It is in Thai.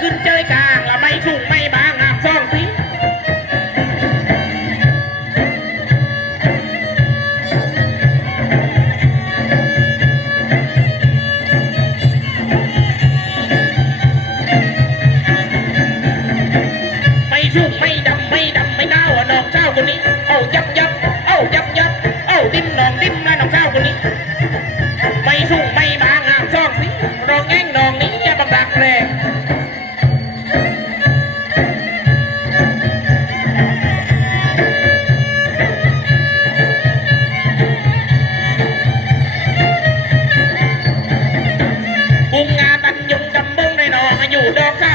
ขึ้นเจยกลางละไม่ชุ่งไม่บางงามซ่องสิไม่ชุ่งไม่ดำไม่ดำไม่เน่าน้องเจ้าคนนี้เอายับยับเอายับยับเอาดิ้มน้องดิ้มนะน้องเจ้าคนนี้ไม่ชุ่งไม่บางงามซ่องสิรองแง่งน้องนี้อย่าบังดักแรงบุงงาตันยุงดำบุงในนองอยู่ดอกเจ้า